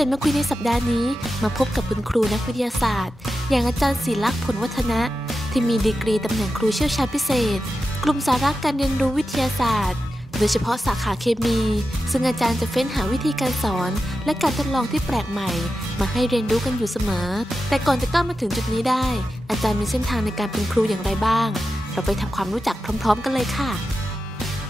ด่นมาคุยในสัปดาห์นี้ มาพบกับคุณครูนักวิทยาศาสตร์ อย่างอาจารย์ศิลักษ์ผลวัฒนะ ที่มีดีกรีตำแหน่งครูเชี่ยวชาญพิเศษ กลุ่มสาระการเรียนรู้วิทยาศาสตร์ โดยเฉพาะสาขาเคมี ซึ่งอาจารย์จะเฟ้นหาวิธีการสอน และการทดลองที่แปลกใหม่ มาให้เรียนรู้กันอยู่เสมอ แต่ก่อนจะก้าวมาถึงจุดนี้ได้ อาจารย์มีเส้นทางในการเป็นครูอย่างไรบ้าง เราไปทำความรู้จักพร้อม ๆ กันเลยค่ะ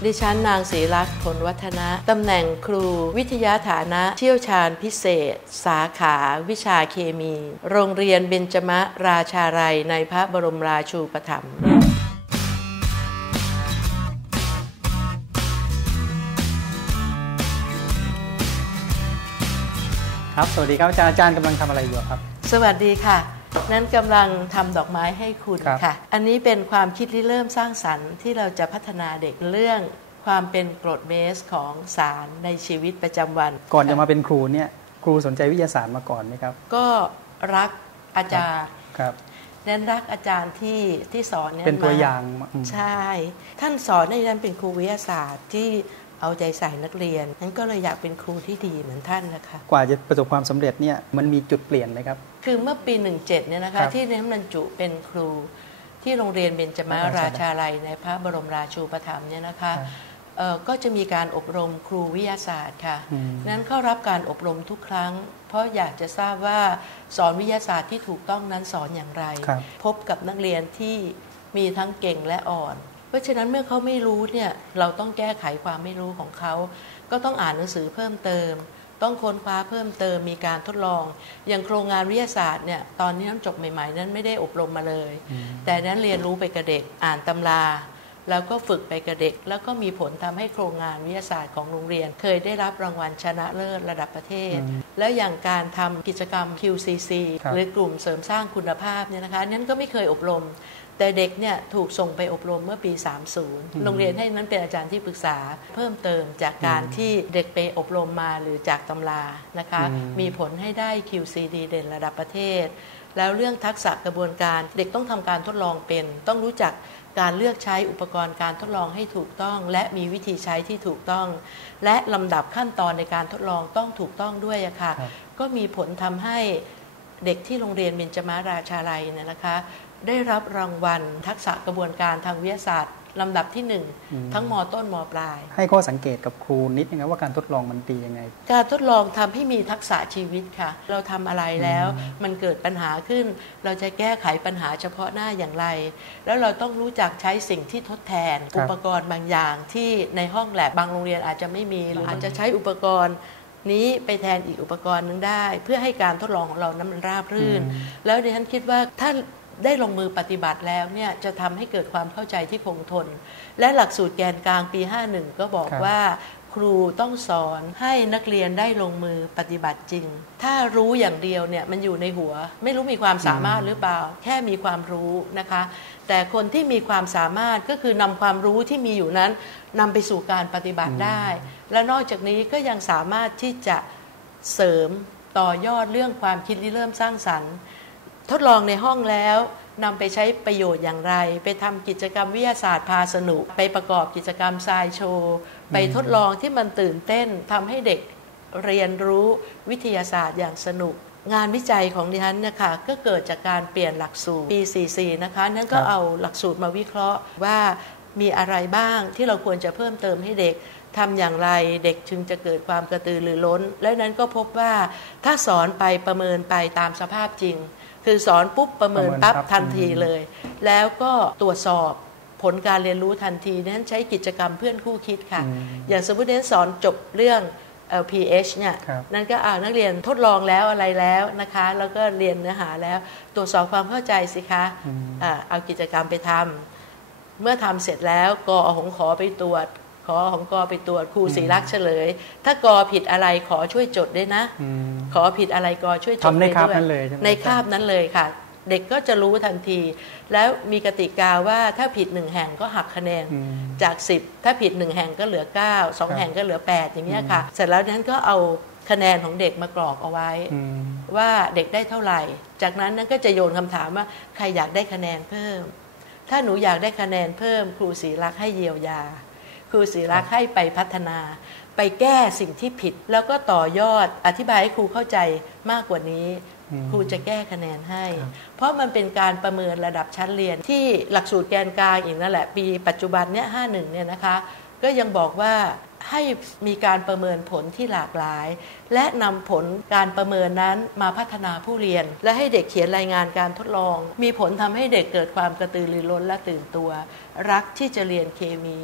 ดิฉันนางศรีลักษณ์ผลวัฒนะตำแหน่งครูวิทยาฐานะเชี่ยวชาญพิเศษ สาขาวิชาเคมี โรงเรียนเบญจมะราชาลัยในพระบรมราชูปถัมภ์ครับ สวัสดีครับอาจารย์อาจารย์กำลังทำอะไรอยู่ครับ สวัสดีค่ะ นั้นกำลังทำดอกไม้ให้คุณครับค่ะ อันนี้เป็นความคิดที่เริ่มสร้างสรรค์ที่เราจะพัฒนาเด็กเรื่องความเป็นกรดเบสของสารในชีวิตประจำวัน ก่อนจะมาเป็นครูเนี่ยครูสนใจวิทยาศาสตร์มาก่อนไหมครับ ก็รักอาจารย์ครับนั้นรักอาจารย์ที่ที่สอนเนี่ยเป็นตัวมอย่างอืมใช่ ท่านสอนในนั้นเป็นครูวิทยาศาสตร์ที่ เอาใจใส่นักเรียนนั้นก็เลยอยากเป็นครูที่ดีเหมือนท่านนะคะ กว่าจะประสบความสำเร็จเนี่ยมันมีจุดเปลี่ยนไหมครับ คือเมื่อปี 17เนี่ยนะครัคะบที่เน้นบรรจุเป็นครูที่โรงเรียนเบญจมาราราชาชาลัยในพระบรมราชูปถัมภ์เนี่ยนะคะครับเอ่อก็จะมีการอบรมครูวิทยาศาสตร์ค่ะอืมนั้นเข้ารับการอบรมทุกครั้ง เพราะอยากจะทราบว่าสอนวิทยาศาสตร์ที่ถูกต้องนั้นสอนอย่างไรครับพบกับนักเรียนที่มีทั้งเก่งและอ่อน เพราะฉะนั้นเมื่อเขาไม่รู้เนี่ยเราต้องแก้ไขความไม่รู้ของเขา ก็ต้องอ่านหนังสือเพิ่มเติม ต้องค้นคว้าเพิ่มเติมมีการทดลอง อย่างโครงงานวิทยาศาสตร์เนี่ยตอนนี้น้ำจบใหม่ ๆ นั้นไม่ได้อบรมมาเลย แต่นั้นเรียนรู้ไปกับเด็กอ่านตำรา แล้วก็ฝึกไปกับเด็ก แล้วก็มีผลทำให้โครงงานวิทยาศาสตร์ของโรงเรียน เคยได้รับรางวัลชนะเลิศระดับประเทศอืมแล้วอย่างการทำกิจกรรม QCC ครับหรือกลุ่มเสริมสร้างคุณภาพเนี่ยนะคะนั้นก็ไม่เคยอบรมแต่เด็กเนี่ยถูกส่งไปอบรมเมื่อปี 30 โรงเรียนให้นั้นเป็นอาจารย์ที่ปรึกษาเพิ่มเติมจากการที่เด็กไปอบรมมาหรือจากตำรานะคะอืมมีผลให้ได้ QCD เด่นระดับประเทศ แล้วเรื่องทักษะกระบวนการเด็กต้องทำการทดลองเป็น ต้องรู้จัก การเลือกใช้อุปกรณ์การทดลองให้ถูกต้อง และมีวิธีใช้ที่ถูกต้อง และลำดับขั้นตอนในการทดลองต้องถูกต้องด้วยอะค่ะครับก็มีผลทำให้เด็กที่โรงเรียนเบญจมาราชาลัยเนี่ยนะคะ ได้รับรางวัลทักษะกระบวนการทางวิทยาศาสตร์ ลำดับที่หนึ่งอืมทั้งมต้นมปลาย ให้ข้อสังเกตกับครูนิดนึงนะว่าการทดลองมันดียังไง การทดลองทำให้มีทักษะชีวิตค่ะ เราทำอะไรแล้ว มันเกิดปัญหาขึ้น เราจะแก้ไขปัญหาเฉพาะหน้าอย่างไร แล้วเราต้องรู้จักใช้สิ่งที่ทดแทนครับอุปกรณ์บางอย่างที่ในห้องแลบบางโรงเรียนอาจจะไม่มีหรืออาจจะใช้อุปกรณ์นี้ไปแทนอีกอุปกรณ์หนึงได้ เพื่อให้การทดลองของเรานั้นมันราบรื่น แล้วดิฉันคิดว่าถ้า ได้ลงมือปฏิบัติแล้วเนี่ยจะทำให้เกิดความเข้าใจที่คงทน และหลักสูตรแกนกลางปี 51 ก็บอกครับว่าครูต้องสอนให้นักเรียนได้ลงมือปฏิบัติจริง ถ้ารู้อย่างเดียวเนี่ยมันอยู่ในหัว ไม่รู้มีความสามารถหรือเปล่า แค่มีความรู้นะคะ แต่คนที่มีความสามารถก็คือนำความรู้ที่มีอยู่นั้นนำไปสู่การปฏิบัติได้ และนอกจากนี้ก็ยังสามารถที่จะเสริมต่อยอดเรื่องความคิดที่เริ่มสร้างสรรค์ ทดลองในห้องแล้วนำไปใช้ประโยชน์อย่างไร ไปทำกิจกรรมวิทยาศาสตร์พาสนุก ไปประกอบกิจกรรมทรายโชว์ ไปทดลองที่มันตื่นเต้นทำให้เด็กเรียนรู้วิทยาศาสตร์อย่างสนุก งานวิจัยของดิฉันเนะคะก็เกิดจากการเปลี่ยนหลักสูตรปี 44 นะคะ นั่นก็ครับเอาหลักสูตรมาวิเคราะห์ว่ามีอะไรบ้างที่เราควรจะเพิ่มเติมให้เด็กทำอย่างไรเด็กจึงจะเกิดความกระตือรือร้น และนั้นก็พบว่าถ้าสอนไปประเมินไปตามสภาพจริง คือสอนปุ๊บประเมินประเมินปั๊บปั๊บทันทีเลย แล้วก็ตรวจสอบผลการเรียนรู้ทันทีนั้นใช้กิจกรรมเพื่อนคู่คิดค่ะอืมอย่างสมมติเน้นสอนจบเรื่องเอ่อ pH เนี่ยครับนั่นก็อ่านักเรียนทดลองแล้วอะไรแล้วนะคะ แล้วก็เรียนเนื้อหาแล้ว ตรวจสอบความเข้าใจสิคะอืมอ่าเอากิจกรรมไปทำเมื่อทำเสร็จแล้วกอของขอไปตรวจข อของกอไปตรวจครูศรีรักษ์เฉลย ถ้ากอผิดอะไรขอช่วยจดด้วยนะอืมขอผิดอะไรกอช่วยจดทำในไปคาบด้วยนั้นเลยใช่ไหมในคาบนั้นเลยค่ะ เด็กก็จะรู้ทันที แล้วมีกติกาว่าถ้าผิดหนึ่งแห่งก็หักคะแนนอืมจาก 10 ถ้าผิด1แห่งก็เหลือ9ครับ2แห่งก็เหลือ 8 อย่างเงี้ยค่ะ เสร็จแล้วนั้นก็เอาคะแนนของเด็กมากรอกเอาไว้อืมว่าเด็กได้เท่าไหร่ จากนั้นนั้นก็จะโยนคำถามว่าใครอยากได้คะแนนเพิ่ม ถ้าหนูอยากได้คะแนนเพิ่ม ครูศรีรักษ์ให้เยียวยา ครูศิรักษ์ให้ไปพัฒนา ไปแก้สิ่งที่ผิด แล้วก็ต่อยอดอธิบายให้ครูเข้าใจมากกว่านี้อืมครูจะแก้คะแนนให้ครับเพราะมันเป็นการประเมินระดับชั้นเรียน ที่หลักสูตรแกนกลางอีกนั่นแหละ ปีปัจจุบันเนี่ยห้าหนึ่งเนี่ยนะคะ ก็ยังบอกว่าให้มีการประเมินผลที่หลากหลาย และนำผลการประเมินนั้นมาพัฒนาผู้เรียน และให้เด็กเขียนรายงานการทดลอง มีผลทำให้เด็กเกิดความกระตือรือร้นและตื่นตัว รักที่จะเรียนเคมี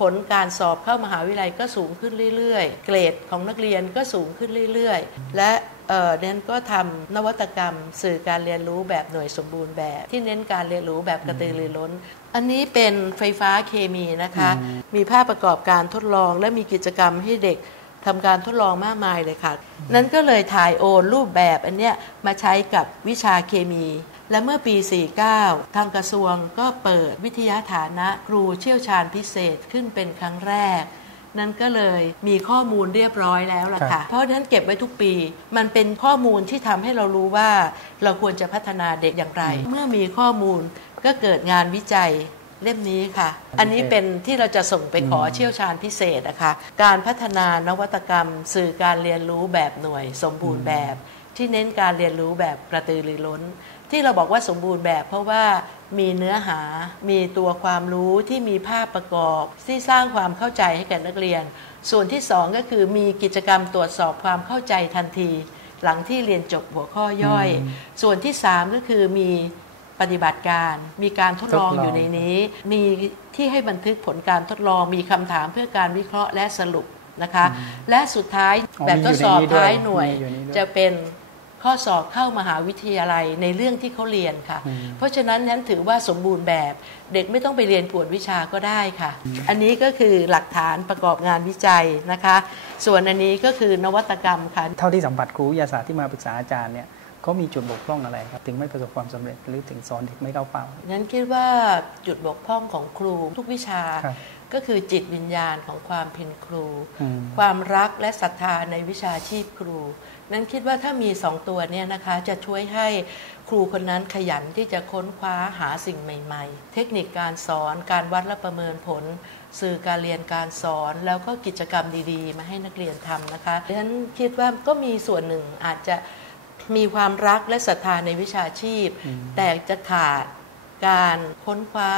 ผลการสอบเข้ามหาวิทยาลัยก็สูงขึ้นเรื่อยๆ เกรดของนักเรียนก็สูงขึ้นเรื่อยๆ และเอ่อเน้นก็ทำนวัตกรรม สื่อการเรียนรู้แบบหน่วยสมบูรณ์แบบ ที่เน้นการเรียนรู้แบบกระตือรือร้น อันนี้เป็นไฟฟ้าเคมีนะคะ มีภาพประกอบการทดลอง และมีกิจกรรมให้เด็กทำการทดลองมากมายเลยค่ะ นั้นก็เลยถ่ายโอนรูปแบบอันเนี้ยมาใช้กับวิชาเคมี และเมื่อปี 49 ทางกระทรวงก็เปิดวิทยาฐานะครูเชี่ยวชาญพิเศษขึ้นเป็นครั้งแรก นั่นก็เลยมีข้อมูลเรียบร้อยแล้วล่ะครัค่ะบเพราะฉะนั้นเก็บไว้ทุกปี มันเป็นข้อมูลที่ทำให้เรารู้ว่า เราควรจะพัฒนาเด็กอย่างไร เมื่อมีข้อมูลก็เกิดงานวิจัยเล่มนี้ค่ะ อันนี้เป็นที่เราจะส่งไปขอเชี่ยวชาญพิเศษนะคะ การพัฒนานวัตกรรม สื่อการเรียนรู้แบบหน่วย สมบูรณ์แบบ ที่เน้นการเรียนรู้แบบกระตือรือร้น ที่เราบอกว่าสมบูรณ์แบบเพราะว่ามีเนื้อหา มีตัวความรู้ที่มีภาพประกอบ ที่สร้างความเข้าใจให้แก่นักเรียน ส่วนที่สองก็คือมีกิจกรรมตรวจสอบความเข้าใจทันที หลังที่เรียนจบหัวข้อย่อยอืมส่วนที่สามก็คือมีปฏิบัติการมีการทดลองทดลองอยู่ในนี้ มีที่ให้บันทึกผลการทดลองมีคำถามเพื่อการวิเคราะห์และสรุปนะคะ และสุดท้ายอ๋อแบบมีทอยู่ดสอบในนี้ด้วยท้ายหน่วยมีอยู่ในนี้ด้วยจะเป็น ข้อสอบเข้ามหาวิทยาลัยในเรื่องที่เขาเรียนค่ะอืมเพราะฉะนั้นนั้นถือว่าสมบูรณ์แบบ เด็กไม่ต้องไปเรียนปวดวิชาก็ได้ค่ะ อันนี้ก็คือหลักฐานประกอบงานวิจัยนะคะ ส่วนอันนี้ก็คือนวัตกรรมค่ะ เท่าที่สัมผัสครูวิทยาศาสตร์ที่มาปรึกษาอาจารย์เนี่ยเขามีจุดบกพร่องอะไรครับ ถึงไม่ประสบความสำเร็จหรือถึงสอนเด็กไม่เข้าเป้านั้นคิดว่าจุดบกพร่องของครูทุกวิชาครับ ก็คือจิตวิญญาณของความเป็นครูอืมความรักและศรัทธาในวิชาชีพครู นั้นคิดว่าถ้ามีสองตัวเนี่ยนะคะจะช่วยให้ครูคนนั้นขยันที่จะค้นคว้าหาสิ่งใหม่ๆ เทคนิคการสอนการวัดและประเมินผล สื่อการเรียนการสอน แล้วก็กิจกรรมดีๆ มาให้นักเรียนทำนะคะดังนั้นคิดว่าก็มีส่วนหนึ่งอาจจะมีความรักและศรัทธาในวิชาชีพอืมแต่จะขาดการค้นคว้า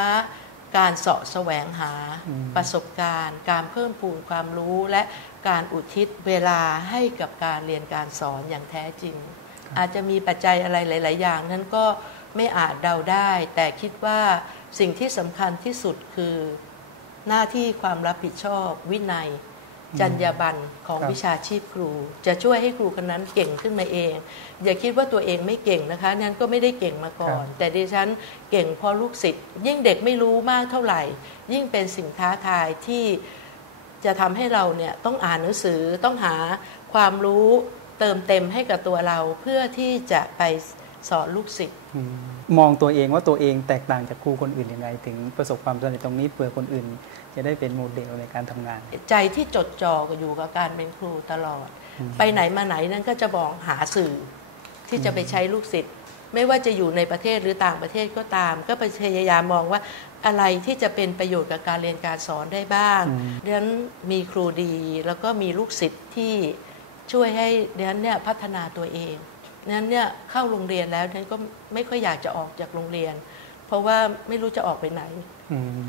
การเสาะแสวงหาอืมประสบการณ์ การเพิ่มพูนความรู้และการอุทิศเวลาให้กับการเรียนการสอนอย่างแท้จริง อาจจะมีปัจจัยอะไรหลาย ๆ อย่าง นั้นก็ไม่อาจเดาได้ แต่คิดว่าสิ่งที่สำคัญที่สุดคือ หน้าที่ความรับผิดชอบวินัย จรรยาบรรณของครับวิชาชีพครู จะช่วยให้ครูคนนั้นเก่งขึ้นมาเอง อย่าคิดว่าตัวเองไม่เก่งนะคะนั้นก็ไม่ได้เก่งมาก่อน แต่ดิฉันเก่งเพราะลูกศิษย์ยิ่งเด็กไม่รู้มากเท่าไหร่ ยิ่งเป็นสิ่งท้าทายที่จะทำให้เราเนี่ยต้องอ่านหนังสือต้องหาความรู้เติมเต็มให้กับตัวเราเพื่อที่จะไปสอนลูกศิษย์อืมมองตัวเองว่าตัวเองแตกต่างจากครูคนอื่นยังไง ถึงประสบความสำเร็จตรงนี้เผื่อคนอื่น จะได้เป็นโมเดลในการทำงาน ใจที่จดจ่อกับอยู่กับการเป็นครูตลอดอืมไปไหนมาไหนนั่นก็จะบอกหาสื่อที่จะไปใช้ลูกศิษย์ไม่ว่าจะอยู่ในประเทศหรือต่างประเทศก็ตาม ก็ไปพยายามมองว่าอะไรที่จะเป็นประโยชน์กับการเรียนการสอนได้บ้างอืมดังนั้นมีครูดีแล้วก็มีลูกศิษย์ที่ช่วยให้ดังนั้นเนี่ยพัฒนาตัวเองดังนั้นเนี่ยเข้าโรงเรียนแล้วดังนั้นก็ไม่ค่อยอยากจะออกจากโรงเรียน เพราะว่าไม่รู้จะออกไปไหนอืม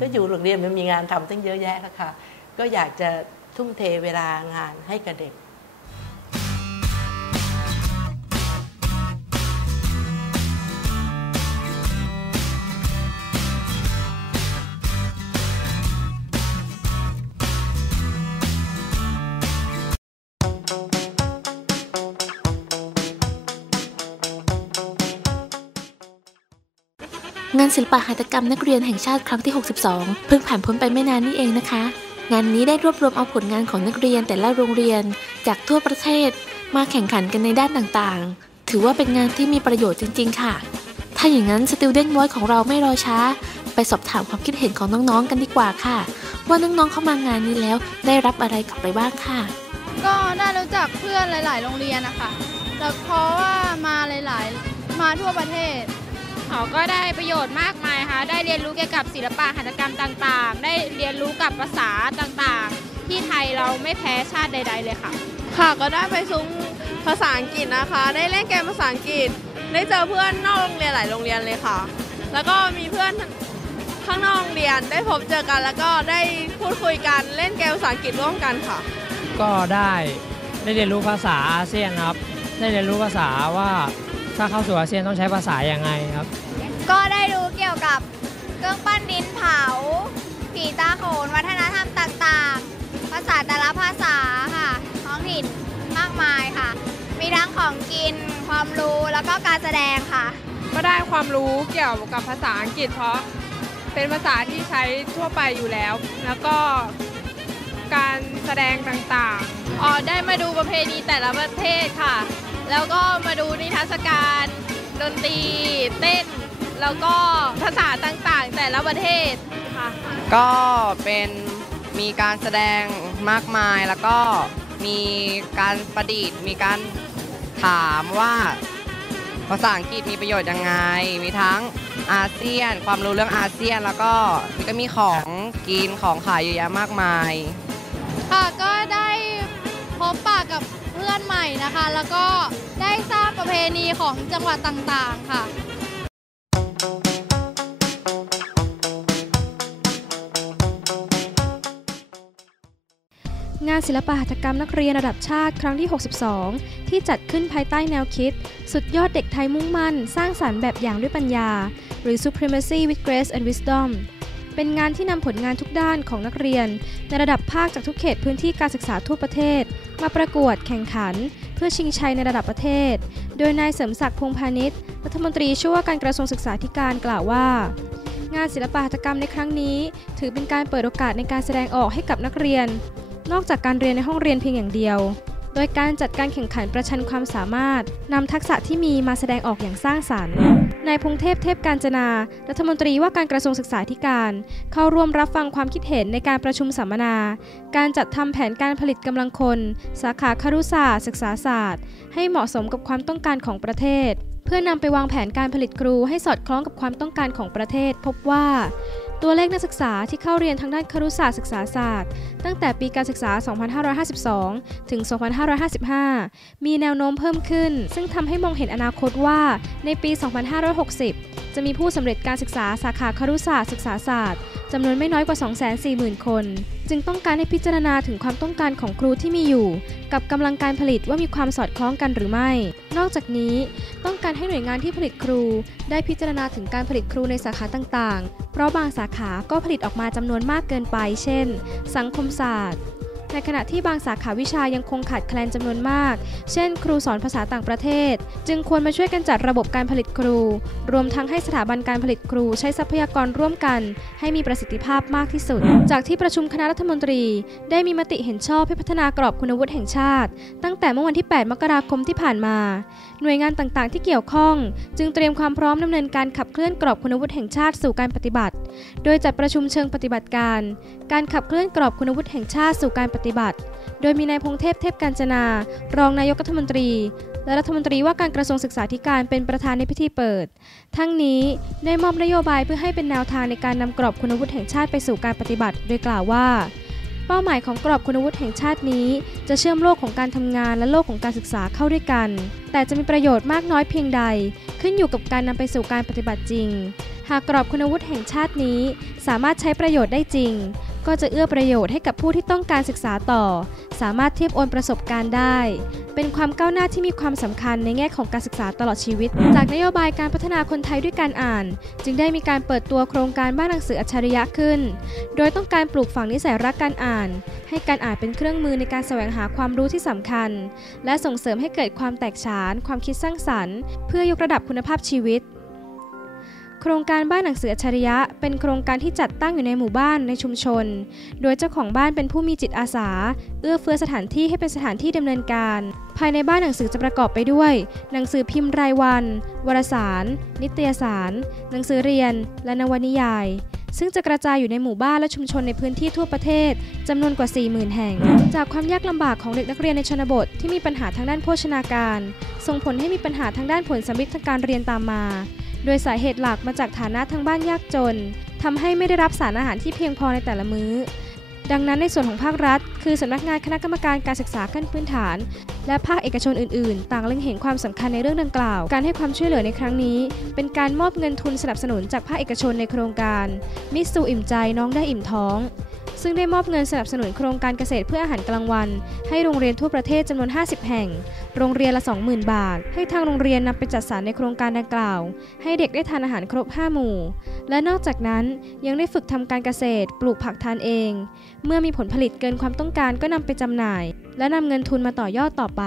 ก็อยู่โรงเรียนมันมีงานทำตั้งเยอะแยะแล้วค่ะ ก็อยากจะทุ่มเทเวลางานให้กับเด็ก งานศิลปะหัตถกรรมนักเรียนแห่งชาติครั้งที่ 62 เพิ่งผ่านพ้นไปไม่นานนี้เองนะคะ งานนี้ได้รวบรวมเอาผลงานของนักเรียนแต่ละโรงเรียน จากทั่วประเทศ มาแข่งขันกันในด้านต่างๆ ถือว่าเป็นงานที่มีประโยชน์จริง ๆ ค่ะ ถ้าอย่างนั้น Student Voice ของเราไม่รอช้า ไปสอบถามความคิดเห็นของน้องๆกันดีกว่าค่ะ ว่าน้องๆเข้ามางานนี้แล้วได้รับอะไรกลับไปบ้างค่ะ ก็ได้รู้จักเพื่อนหลาย ๆ โรงเรียนนะคะแล้วเพราะว่ามาหลาย ๆ มาทั่วประเทศ เขาก็ได้ประโยชน์มากมายค่ะได้เรียนรู้เกี่ยวกับศิลปะหัตถกรรมต่างๆ ได้เรียนรู้กับภาษาต่างๆ ที่ไทยเราไม่แพ้ชาติใด ๆ เลยค่ะ ค่ะก็ได้ไปซุ้มภาษาอังกฤษนะคะ ได้เล่นเกมภาษาอังกฤษ ได้เจอเพื่อนนอกโรงเรียนหลายโรงเรียนเลยค่ะ แล้วก็มีเพื่อนข้างนอกโรงเรียนได้พบเจอกันแล้วก็ได้พูดคุยกันเล่นเกมภาษาอังกฤษร่วมกันค่ะ ก็ได้ได้เรียนรู้ภาษาอาเซียนครับ ได้เรียนรู้ภาษาว่า ถ้าเข้าสู่อาเซียนต้องใช้ภาษาอย่างไงครับ ก็ได้รู้เกี่ยวกับเครื่องปั้นดินเผา ผีตาโขน วัฒนธรรมต่างๆ ภาษาแต่ละภาษาค่ะท้องถิ่นมากมายค่ะ มีทั้งของกิน ความรู้แล้วก็การแสดงค่ะ ก็ได้ความรู้เกี่ยวกับภาษาอังกฤษเพราะเป็นภาษาที่ใช้ทั่วไปอยู่แล้ว แล้วก็การแสดงต่างๆ อ๋อ ได้มาดูประเพณีแต่ละประเทศค่ะ แล้วก็มาดูนิทรรศการดนตรีเต้น แล้วก็ภาษาต่างๆ แต่ละประเทศค่ะ ก็เป็นมีการแสดงมากมายแล้วก็มีการประดิษฐ์ มีการถามว่าภาษาอังกฤษมีประโยชน์ยังไง มีทั้งอาเซียน ความรู้เรื่องอาเซียนแล้วก็ก็มีของกินของขายเยอะแยะมากมาย ค่ะก็ได้พบปะ กับเพื่อนใหม่นะคะ แล้วก็ได้ทราบประเพณีของจังหวัดต่างๆค่ะงานศิลปหัตถกรรมนักเรียนระดับชาติครั้งที่ 62 ที่จัดขึ้นภายใต้แนวคิด สุดยอดเด็กไทยมุ่งมั่น สร้างสรรค์แบบอย่างด้วยปัญญา หรือ Supremacy with Grace and Wisdom เป็นงานที่นำผลงานทุกด้านของนักเรียน ในระดับภาคจากทุกเขตพื้นที่การศึกษาทั่วประเทศ มาประกวดแข่งขัน เพื่อชิงชัยในระดับประเทศ โดยนายเสริมศักดิ์พงพาณิชย์รัฐมนตรีช่วยว่าการกระทรวงศึกษาธิการกล่าวว่า งานศิลปหัตถกรรมในครั้งนี้ ถือเป็นการเปิดโอกาสในการแสดงออกให้กับนักเรียน นอกจากการเรียนในห้องเรียนเพียงอย่างเดียว โดยการจัดการแข่งขันประชันความสามารถนำทักษะที่มีมาแสดงออกอย่างสร้างสรรค์ นายพงเทพเทพการจนา รัฐมนตรีว่าการกระทรวงศึกษาธิการ เข้าร่วมรับฟังความคิดเห็นในการประชุมสัมมนา การจัดทำแผนการผลิตกำลังคน สาขาครุศาสตร์ ศึกษาศาสตร์ ให้เหมาะสมกับความต้องการของประเทศ เพื่อนำไปวางแผนการผลิตครูให้สอดคล้องกับความต้องการของประเทศ พบว่า ตัวเลขนักศึกษาที่เข้าเรียนทางด้านครุศาสตร์ศึกษาศาสตร์ ตั้งแต่ปีการศึกษา 2552 ถึง 2555 มีแนวโน้มเพิ่มขึ้น ซึ่งทำให้มองเห็นอนาคตว่า ในปี 2560 จะมีผู้สำเร็จการศึกษาสาขาครุศาสตร์ศึกษาศาสตร์จำนวนไม่น้อยกว่า 240,000 คน จึงต้องการให้พิจารณาถึงความต้องการของครูที่มีอยู่ กับกำลังการผลิตว่ามีความสอดคล้องกันหรือไม่ นอกจากนี้ ต้องการให้หน่วยงานที่ผลิตครู ได้พิจารณาถึงการผลิตครูในสาขาต่างๆ เพราะบางสาขาก็ผลิตออกมาจำนวนมากเกินไป เช่น สังคมศาสตร์ ในขณะที่บางสาขาวิชายังคงขาดแคลนจำนวนมาก เช่น ครูสอนภาษาต่างประเทศ จึงควรมาช่วยกันจัดระบบการผลิตครู รวมทั้งให้สถาบันการผลิตครูใช้ทรัพยากรร่วมกัน ให้มีประสิทธิภาพมากที่สุด จากที่ประชุมคณะรัฐมนตรี ได้มีมติเห็นชอบให้พัฒนากรอบคุณวุฒิแห่งชาติ ตั้งแต่เมื่อวันที่ 8 มกราคมที่ผ่านมา หน่วยงานต่างๆ ที่เกี่ยวข้อง จึงเตรียมความพร้อมดำเนินการขับเคลื่อนกรอบคุณวุฒิแห่งชาติสู่การปฏิบัติ โดยจัดประชุมเชิงปฏิบัติการ การขับเคลื่อนกรอบคุณวุฒิแห่งชาติสู่การปฏิบัติ โดยมีนายพงเทพเทพการจนา รองนายกรัฐมนตรี และรัฐมนตรีว่าการกระทรวงศึกษาธิการเป็นประธานในพิธีเปิด ทั้งนี้ได้มอบนโยบายเพื่อให้เป็นแนวทางในการนำกรอบคุณวุฒิแห่งชาติไปสู่การปฏิบัติ โดยกล่าวว่าเป้าหมายของกรอบคุณวุฒิแห่งชาตินี้ จะเชื่อมโลกของการทำงานและโลกของการศึกษาเข้าด้วยกัน แต่จะมีประโยชน์มากน้อยเพียงใด ขึ้นอยู่กับการนำไปสู่การปฏิบัติจริง หากกรอบคุณวุฒิแห่งชาตินี้ สามารถใช้ประโยชน์ได้จริง ก็จะเอื้อประโยชน์ให้กับผู้ที่ต้องการศึกษาต่อ สามารถเทียบโอนประสบการณ์ได้ เป็นความก้าวหน้าที่มีความสำคัญในแง่ของการศึกษาตลอดชีวิต จากนโยบายการพัฒนาคนไทยด้วยการอ่าน จึงได้มีการเปิดตัวโครงการบ้านหนังสืออัจฉริยะขึ้น โดยต้องการปลูกฝังนิสัยรักการอ่าน ให้การอ่านเป็นเครื่องมือในการแสวงหาความรู้ที่สำคัญ และส่งเสริมให้เกิดความแตกฉาน ความคิดสร้างสรรค์ เพื่อยกระดับคุณภาพชีวิต โครงการบ้านหนังสืออัจฉริยะ เป็นโครงการที่จัดตั้งอยู่ในหมู่บ้านในชุมชน โดยเจ้าของบ้านเป็นผู้มีจิตอาสา เอื้อเฟื้อสถานที่ให้เป็นสถานที่ดำเนินการ ภายในบ้านหนังสือจะประกอบไปด้วย หนังสือพิมพ์รายวัน วารสาร นิตยสาร หนังสือเรียน และนวนิยาย ซึ่งจะกระจายอยู่ในหมู่บ้านและชุมชนในพื้นที่ทั่วประเทศจำนวนกว่า 40,000 แห่ง จากความยากลำบากของเด็กนักเรียนในชนบทที่มีปัญหาทางด้านโภชนาการ ส่งผลให้มีปัญหาทางด้านผลสำลิดทางการเรียนตามมา โดยสาเหตุหลักมาจากฐานะทางบ้านยากจนทำให้ไม่ได้รับสารอาหารที่เพียงพอในแต่ละมื้อ ดังนั้นในส่วนของภาครัฐ คือสำนักงานคณะกรรมการการศึกษาขั้นพื้นฐาน และภาคเอกชนอื่นๆ ต่างเล็งเห็นความสำคัญในเรื่องดังกล่าว การให้ความช่วยเหลือในครั้งนี้ เป็นการมอบเงินทุนสนับสนุนจากภาคเอกชนในโครงการ มิสูอิ่มใจน้องได้อิ่มท้อง ซึ่งได้มอบเงินสนับสนุนโครงการเกษตรเพื่ออาหารกลางวัน ให้โรงเรียนทั่วประเทศจำนวน 50 แห่ง โรงเรียนละ 20,000 บาท ให้ทางโรงเรียนนำไปจัดสรรในโครงการดังกล่าว ให้เด็กได้ทานอาหารครบ 5 หมู่ และนอกจากนั้นยังได้ฝึกทำการเกษตร ปลูกผักทานเอง เมื่อมีผลผลิตเกินความต้องการก็นำไปจำหน่าย และนำเงินทุนมาต่อยอดต่อไป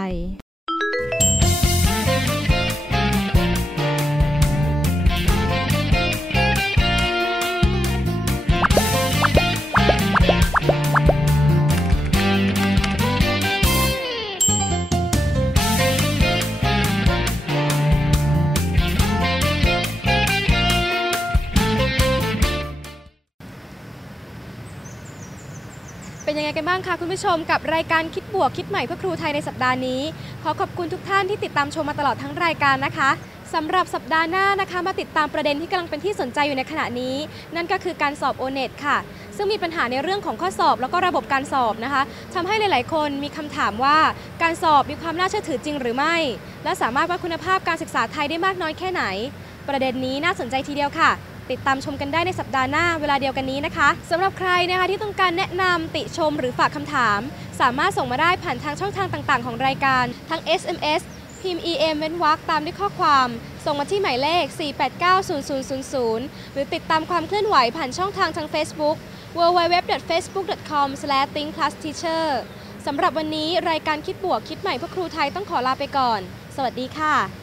คะคุณผู้ชมกับรายการคิดบวกคิดใหม่เพื่อครูไทยในสัปดาห์นี้ ขอขอบคุณทุกท่านที่ติดตามชมมาตลอดทั้งรายการนะคะสำหรับสัปดาห์หน้านะคะ มาติดตามประเด็นที่กำลังเป็นที่สนใจอยู่ในขณะนี้ นั่นก็คือการสอบโอเน็ตค่ะ ซึ่งมีปัญหาในเรื่องของข้อสอบแล้วก็ระบบการสอบนะคะทำให้หลาย ๆ คนมีคำถามว่าการสอบมีความน่าเชื่อถือจริงหรือไม่ และสามารถวัดคุณภาพการศึกษาไทยได้มากน้อยแค่ไหน ประเด็นนี้น่าสนใจทีเดียวค่ะ ติดตามชมกันได้ในสัปดาห์หน้าเวลาเดียวกันนี้นะคะสำหรับใครนะคะที่ต้องการแนะนำติชมหรือฝากคำถาม สามารถส่งมาได้ผ่านทางช่องทางต่างๆ ของรายการทั้ง SMS พิมพ์ EM เว้นวรรคตามด้วยข้อความ ส่งมาที่หมายเลข 4890000 หรือติดตามความเคลื่อนไหวผ่านช่องทางทาง Facebook www.facebook.com/thinkplusteacher สำหรับวันนี้รายการคิดบวกคิดใหม่เพื่อครูไทยต้องขอลาไปก่อน สวัสดีค่ะ